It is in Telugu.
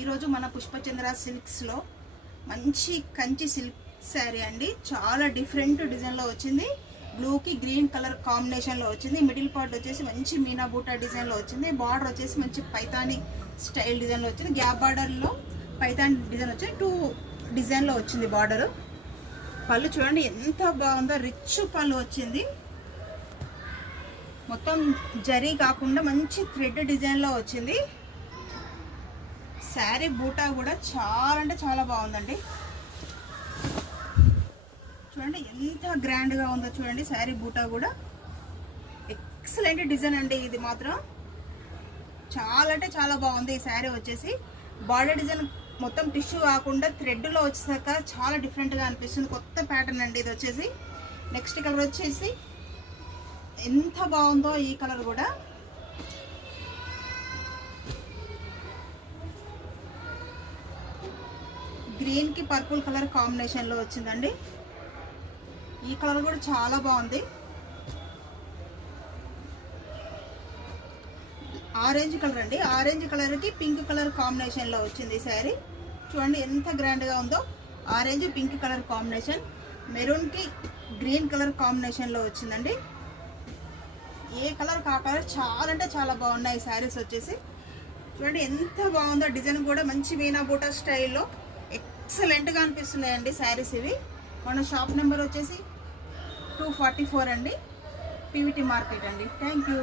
ఈరోజు మన పుష్పచంద్ర సిల్క్స్లో మంచి కంచి సిల్క్ శారీ అండి. చాలా డిఫరెంట్ డిజైన్లో వచ్చింది. బ్లూకి గ్రీన్ కలర్ కాంబినేషన్లో వచ్చింది. మిడిల్ పార్ట్ వచ్చేసి మంచి మీనా బూటా డిజైన్లో వచ్చింది. బార్డర్ వచ్చేసి మంచి పైతాని స్టైల్ డిజైన్లో వచ్చింది. గ్యాప్ బార్డర్లో పైతాని డిజైన్ వచ్చి 2 డిజైన్లో వచ్చింది బార్డర్. పళ్ళు చూడండి ఎంత బాగుందో, రిచ్ పళ్ళు వచ్చింది. మొత్తం జరీ కాకుండా మంచి థ్రెడ్ డిజైన్లో వచ్చింది. శారీ బూటా కూడా చాలా అంటే చాలా బాగుందండి. చూడండి ఎంత గ్రాండ్గా ఉందో చూడండి. శారీ బూటా కూడా ఎక్సలెంట్ డిజైన్ అండి. ఇది మాత్రం చాలా అంటే చాలా బాగుంది. ఈ శారీ వచ్చేసి బార్డర్ డిజైన్ మొత్తం టిష్యూ కాకుండా థ్రెడ్లో వచ్చాక చాలా డిఫరెంట్గా అనిపిస్తుంది. కొత్త ప్యాటర్న్ అండి ఇది వచ్చేసి. నెక్స్ట్ కలర్ వచ్చేసి ఎంత బాగుందో ఈ కలర్ కూడా. గ్రీన్ కి పర్పుల్ కలర్ కాంబినేషన్ లో వచ్చిందండి. ఈ కలర్ కూడా చాలా బాగుంది. ఆరెంజ్ కలర్ అండి. ఆరెంజ్ కలర్ కి పింక్ కలర్ కాంబినేషన్ లో వచ్చింది శారీ. చూడండి ఎంత గ్రాండ్ గా ఉందో. Orange pink colour combination, maroon కి గ్రీన్ కలర్ కాంబినేషన్ లో వచ్చిందండి. ఏ కలర్ కా కలర్ చాలా అంటే చాలా బాగున్నాయి శారీస్ వచ్చేసి. చూడండి ఎంత బాగుందో. డిజైన్ కూడా మంచి మీనా బూటా స్టైల్లో ఎక్సలెంట్గా అనిపిస్తున్నాయండి శారీస్ ఇవి. మన షాప్ నెంబర్ వచ్చేసి 244 అండి, పీవీటీ మార్కెట్ అండి. Thank you.